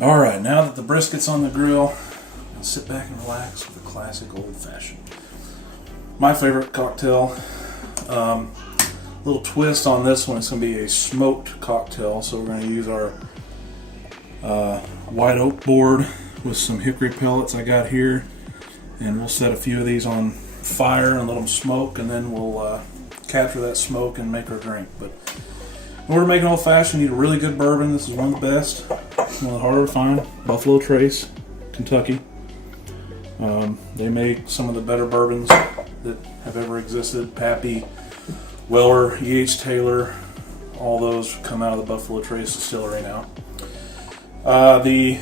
All right, now that the brisket's on the grill, I'll sit back and relax with a classic old fashioned. My favorite cocktail. Little twist on this one, it's going to be a smoked cocktail. So we're going to use our white oak board with some hickory pellets I got here, and we'll set a few of these on fire and let them smoke, and then we'll capture that smoke and make our drink. But in order to make an old fashioned, you need a really good bourbon. This is one of the best, one of the harder to find. Buffalo Trace, Kentucky. They make some of the better bourbons that have ever existed. Pappy, Weller, E.H. Taylor, all those come out of the Buffalo Trace distillery now. The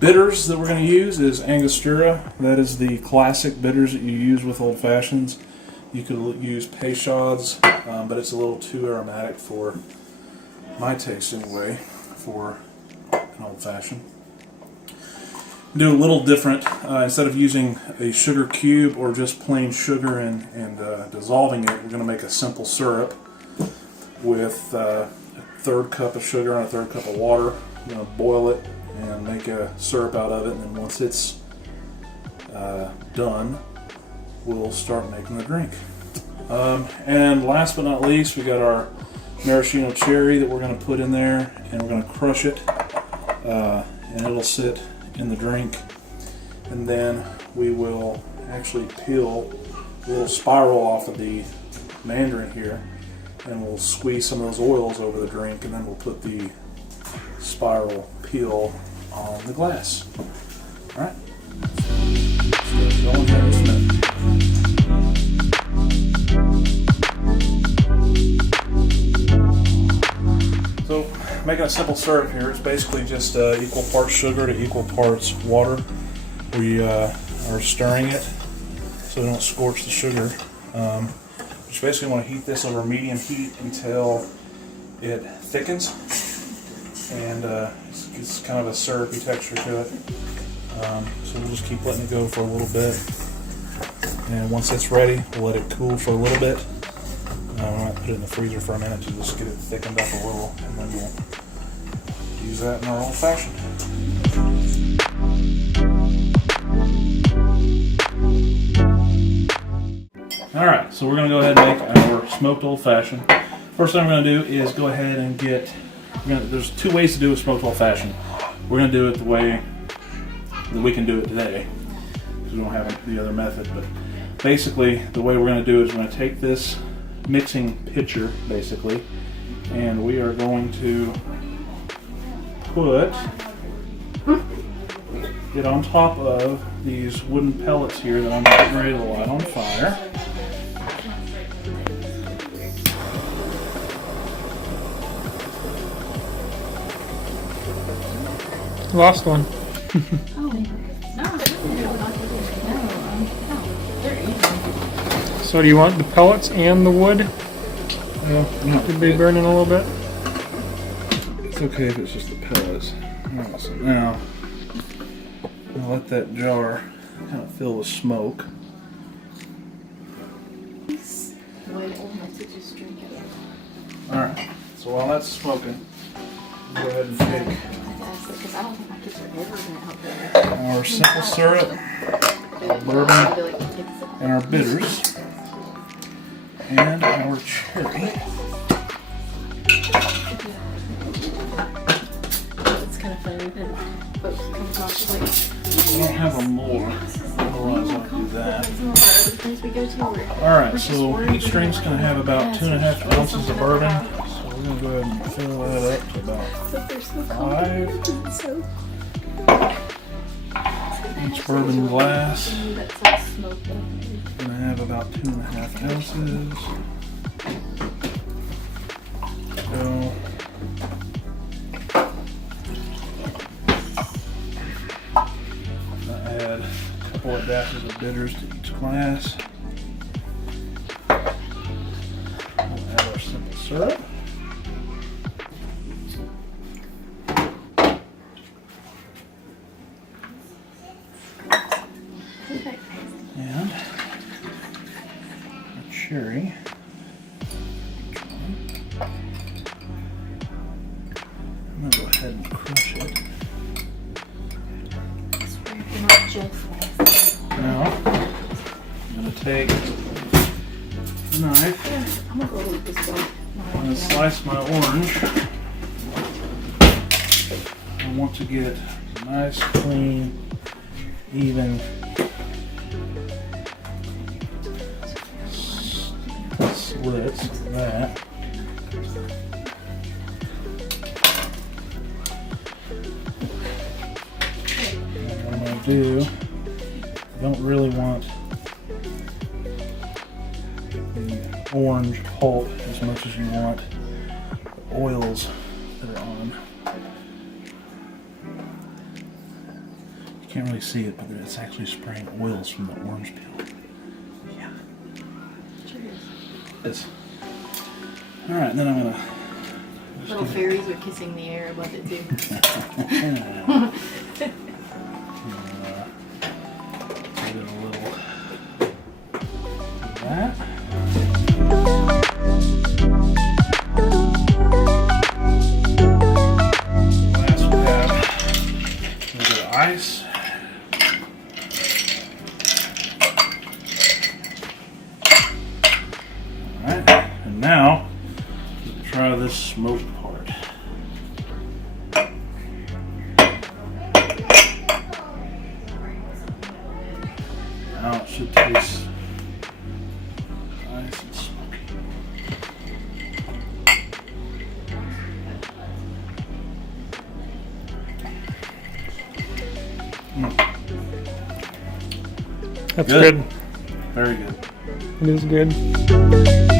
bitters that we're going to use is Angostura. That is the classic bitters that you use with old fashions. You could use Peychaud's, but it's a little too aromatic for my taste anyway, for an old fashioned. Do a little different. Instead of using a sugar cube or just plain sugar and dissolving it, we're going to make a simple syrup with a third cup of sugar and a third cup of water. We're going to boil it and make a syrup out of it, and then once it's done, we'll start making the drink. And last but not least, we got our maraschino cherry that we're going to put in there, and we're going to crush it, and it'll sit in the drink. And then we will actually peel a little spiral off of the mandarin here, and we'll squeeze some of those oils over the drink, and then we'll put the spiral peel on the glass. All right. So making a simple syrup here is basically just equal parts sugar to equal parts water. We are stirring it so we don't scorch the sugar. Just basically want to heat this over medium heat until it thickens, and it's kind of a syrupy texture to it. So we'll just keep letting it go for a little bit, and once it's ready, we'll let it cool for a little bit. We might put it in the freezer for a minute to just get it thickened up a little, and then we'll use that in our old fashioned. Alright, so we're going to go ahead and make our smoked old fashioned. First thing we're going to do is go ahead and there's two ways to do a smoked old fashioned. We're going to do it the way that we can do it today, because we don't have the other method. But basically, the way we're going to do it is we're going to take this mixing pitcher, basically, and we are going to put it on top of these wooden pellets here that I'm getting ready to light on fire. Lost one. So do you want the pellets and the wood to be burning a little bit? It's okay if it's just the pellets. So now, I'll let that jar kind of fill with smoke. Alright, so while that's smoking, go ahead and take our simple syrup, our bourbon, and our bitters, and our cherry. It's kind of funny, we've had folks come across like... I don't have a mold, otherwise I'll do that. Other things we go to where Alright, so each drink's going to have about 2.5 ounces of bourbon. So we're going to go ahead and fill that up to about 5. Each bourbon glass going to have about 2.5 ounces. So I add a couple of dashes of bitters to each glass. We'll add our simple syrup. And our cherry. I'm going to go ahead and crush it. Now, I'm going to take a knife I'm gonna go with this one. and slice my orange. I want to get nice, clean, even slits like that. And what I'm going to do, I don't really want the orange pulp as much as you want the oils that are on. You can't really see it, but it's actually spraying oils from the orange peel. Yeah. It's alright, then I'm gonna Little fairies are kissing the air above it too. Give it a little of that. Last we have a little bit of ice. Alright, and now try this smoked part. Now it should taste nice and smoky. That's Good. good. Very good. It is good.